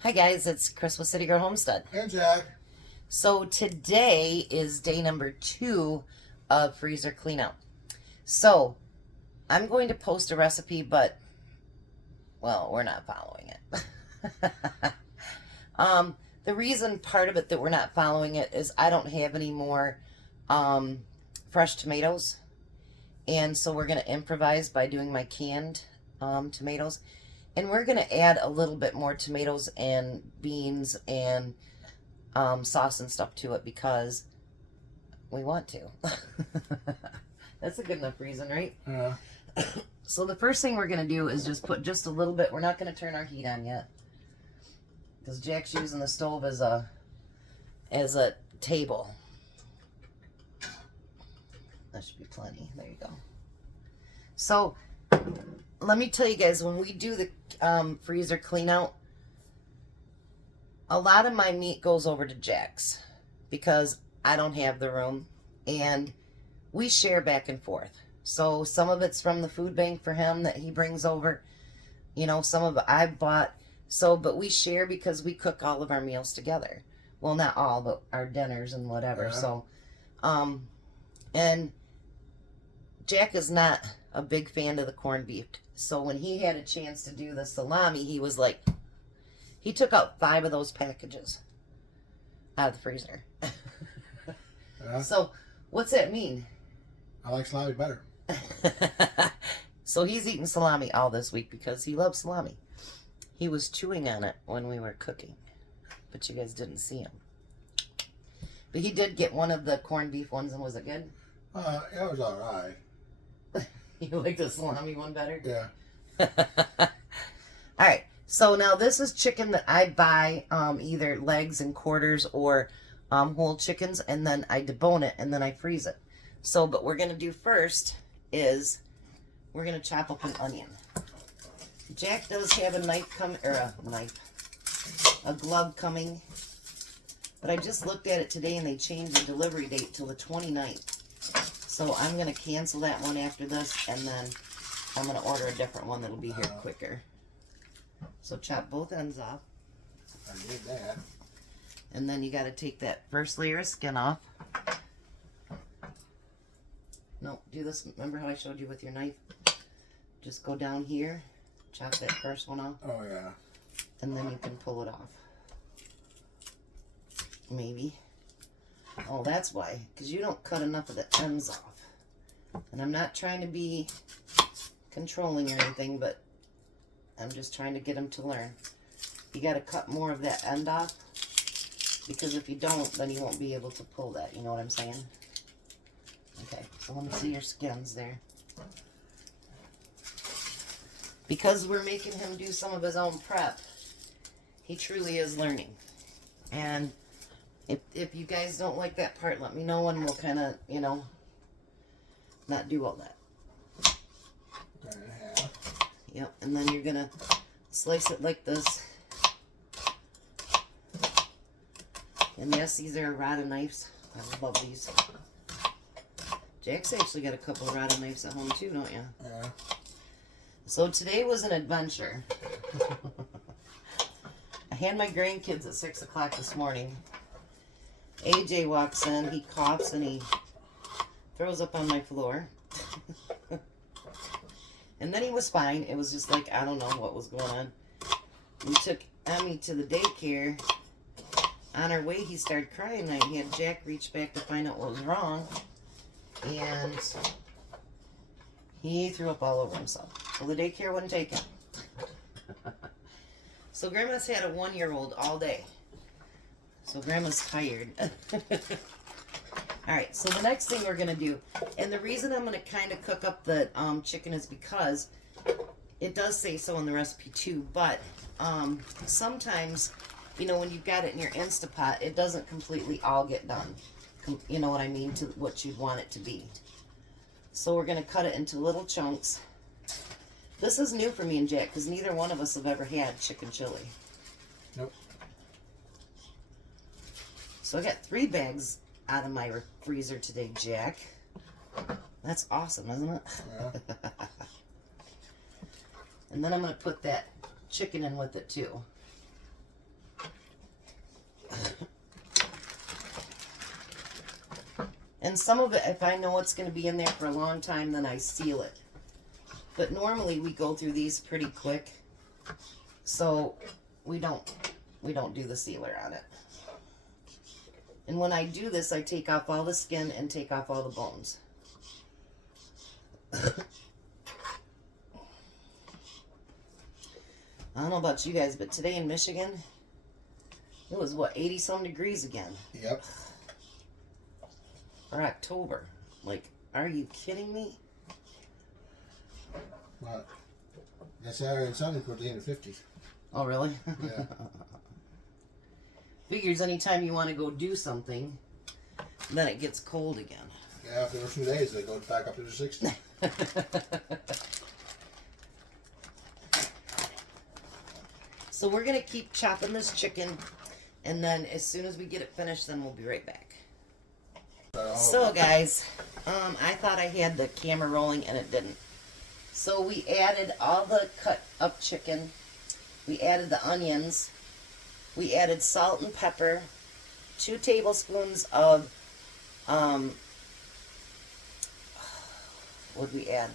Hi guys, it's Chris with City Girl Homestead. Hey, Jack. So today is day number 2 of freezer cleanout. So I'm going to post a recipe, but well, we're not following it. The reason part of it that we're not following it is I don't have any more fresh tomatoes, and so we're going to improvise by doing my canned tomatoes. And we're going to add a little bit more tomatoes and beans and sauce and stuff to it because we want to. That's a good enough reason, right? Yeah. So the first thing we're going to do is just put just a little bit. We're not going to turn our heat on yet because Jack's using the stove as a table. That should be plenty. There you go. So let me tell you guys, when we do the freezer clean out, a lot of my meat goes over to Jack's because I don't have the room, and we share back and forth. So some of it's from the food bank for him that he brings over, you know, some of it I bought. So, but we share because we cook all of our meals together. Well, not all, but our dinners and whatever. Yeah. So, and Jack is not a big fan of the corned beef. So when he had a chance to do the salami, he was like, he took out 5 of those packages out of the freezer. Yeah. So what's that mean? I like salami better. So he's eating salami all this week because he loves salami. He was chewing on it when we were cooking, but you guys didn't see him. But he did get one of the corned beef ones, and was it good? It was all right. You like the salami one better? Yeah. All right. So now this is chicken that I buy, either legs and quarters or whole chickens, and then I debone it and then I freeze it. So, but we're gonna do first is we're gonna chop up an onion. Jack does have a knife coming, or a glove coming, but I just looked at it today and they changed the delivery date till the 29th. So I'm going to cancel that one after this, and then I'm going to order a different one that'll be here quicker. So chop both ends off. I did that. And then you got to take that first layer of skin off. No, do this. Remember how I showed you with your knife? Just go down here, chop that first one off. Oh, yeah. And then you can pull it off. Maybe. Oh, that's why. Because you don't cut enough of the ends off. And I'm not trying to be controlling or anything, but I'm just trying to get him to learn. You got to cut more of that end off. Because if you don't, then you won't be able to pull that. You know what I'm saying? Okay, so let me see your skins there. Because we're making him do some of his own prep, he truly is learning. And if you guys don't like that part, let me know, and we'll kind of, you know, not do all that. Cut it in half. Yep, and then you're going to slice it like this. And yes, these are Rada knives. I love these. Jack's actually got a couple of Rada knives at home too, don't you? Yeah. So today was an adventure. I had my grandkids at 6 o'clock this morning. AJ walks in, he coughs, and he throws up on my floor. And then he was fine. It was just like, I don't know what was going on. We took Emmy to the daycare. On our way, he started crying. I had Jack reach back to find out what was wrong. And he threw up all over himself. So the daycare wouldn't take him. So Grandma's had a 1-year-old all day. So Grandma's tired. Alright, so the next thing we're going to do, and the reason I'm going to kind of cook up the chicken is because it does say so in the recipe too, but sometimes, you know, when you've got it in your Instapot, it doesn't completely all get done. You know what I mean, to what you'd want it to be. So we're going to cut it into little chunks. This is new for me and Jack because neither one of us have ever had chicken chili. Nope. So I got 3 bags out of my freezer today, Jack. That's awesome, isn't it? Yeah. And then I'm going to put that chicken in with it too. And some of it, if I know it's going to be in there for a long time, then I seal it. But normally we go through these pretty quick, so we don't do the sealer on it. And when I do this, I take off all the skin and take off all the bones. I don't know about you guys, but today in Michigan, it was, what, 80-some degrees again? Yep. For October. Like, are you kidding me? But that's Saturday and Sunday put in the 50s. Oh, really? Yeah. Figures anytime you want to go do something, then it gets cold again. Yeah, after a few days, they go back up to the 60s. So we're going to keep chopping this chicken, and then as soon as we get it finished, then we'll be right back. So guys, I thought I had the camera rolling and it didn't. So we added all the cut up chicken, we added the onions, we added salt and pepper, 2 tablespoons of, what'd we add?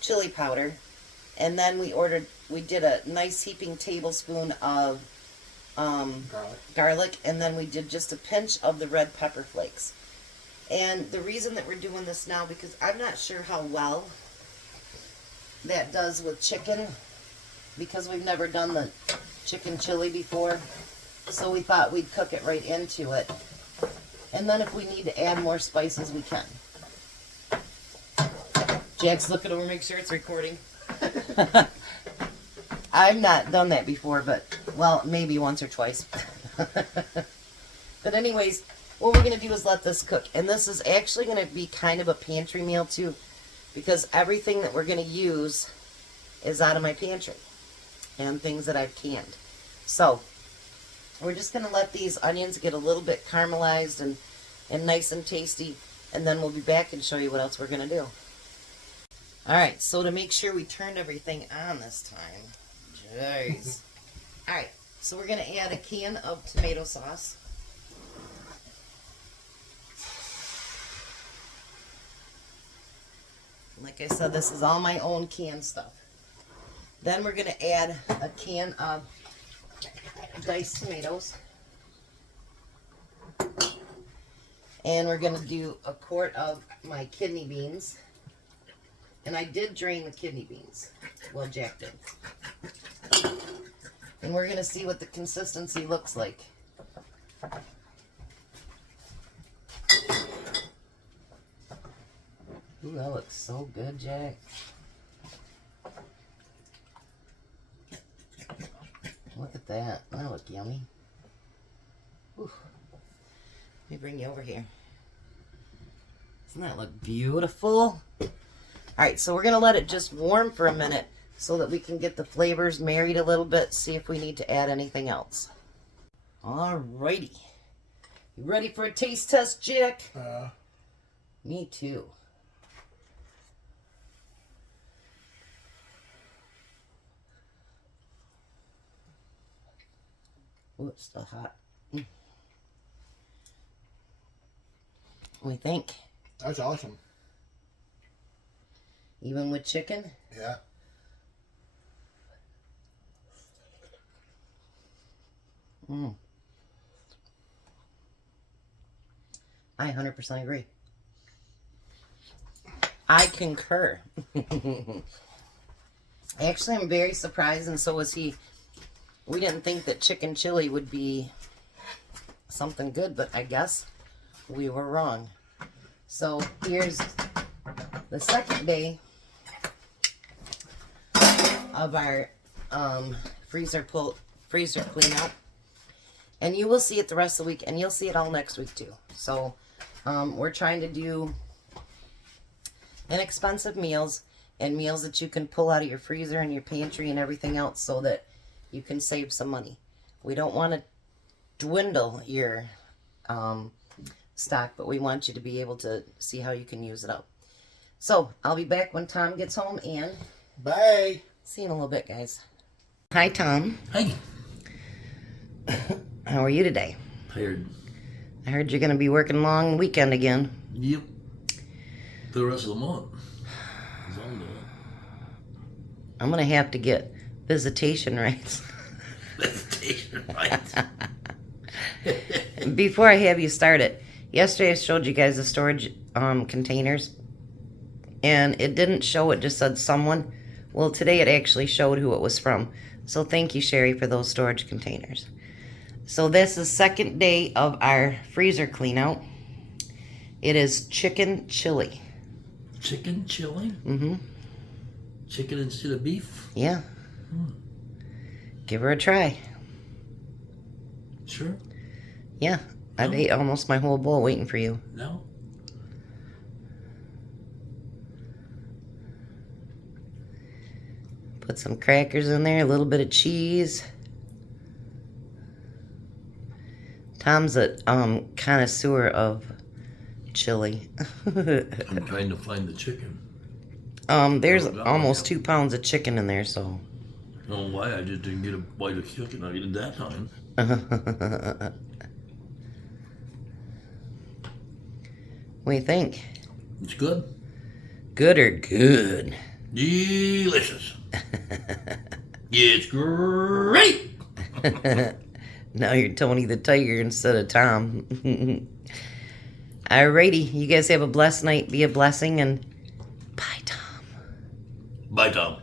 Chili powder. And then we did a nice heaping tablespoon of garlic, and then we did just a pinch of the red pepper flakes. And the reason that we're doing this now, because I'm not sure how well that does with chicken, because we've never done the chicken chili before. So we thought we'd cook it right into it. And then if we need to add more spices, we can. Jack's looking over, make sure it's recording. I've not done that before, but, well, maybe once or twice. But anyways, what we're going to do is let this cook. And this is actually going to be kind of a pantry meal, too, because everything that we're going to use is out of my pantry and things that I've canned. So we're just going to let these onions get a little bit caramelized and nice and tasty, and then we'll be back and show you what else we're going to do. Alright, so to make sure we turned everything on this time, jeez. Alright, so we're going to add a can of tomato sauce. Like I said, this is all my own canned stuff. Then we're going to add a can of diced tomatoes. And we're going to do a quart of my kidney beans. And I did drain the kidney beans. Well, Jack did. And we're going to see what the consistency looks like. Ooh, that looks so good, Jack. Look at that. That looks yummy. Ooh. Let me bring you over here. Doesn't that look beautiful? Alright, so we're going to let it just warm for a minute so that we can get the flavors married a little bit, see if we need to add anything else. Alrighty. You ready for a taste test, Jack? Me too. Ooh, it's still hot. What do we think? That's awesome. Even with chicken? Yeah. I 100% agree. I concur. Actually, I'm very surprised, and so was he. We didn't think that chicken chili would be something good, but I guess we were wrong. So here's the second day of our freezer clean out, and you will see it the rest of the week, and you'll see it all next week too. So we're trying to do inexpensive meals and meals that you can pull out of your freezer and your pantry and everything else, so that you can save some money. We don't want to dwindle your stock, but we want you to be able to see how you can use it up. So I'll be back when Tom gets home, and bye. See you in a little bit, guys. Hi, Tom. Hi. How are you today? Tired. I heard you're going to be working long weekend again. Yep. The rest of the month. Is all that. I'm going to have to get visitation rights. Visitation rights. Before I have you start it, yesterday I showed you guys the storage containers, and it didn't show, it just said someone. Well, today it actually showed who it was from. So thank you, Sherry, for those storage containers. So this is second day of our freezer clean out. It is chicken chili. Chicken chili? Mm-hmm. Chicken instead of beef? Yeah. Give her a try. Sure. Yeah. I've ate almost my whole bowl waiting for you. No? Put some crackers in there, a little bit of cheese. Tom's a connoisseur of chili. I'm trying to find the chicken. There's Oh, almost yeah. 2 pounds of chicken in there, so. I don't know why I just didn't get a bite of chicken. I did that time. What do you think? It's good. Good or good? Delicious. It's great. Now you're Tony the Tiger instead of Tom. Alrighty, you guys have a blessed night. Be a blessing, and bye, Tom. Bye, Tom.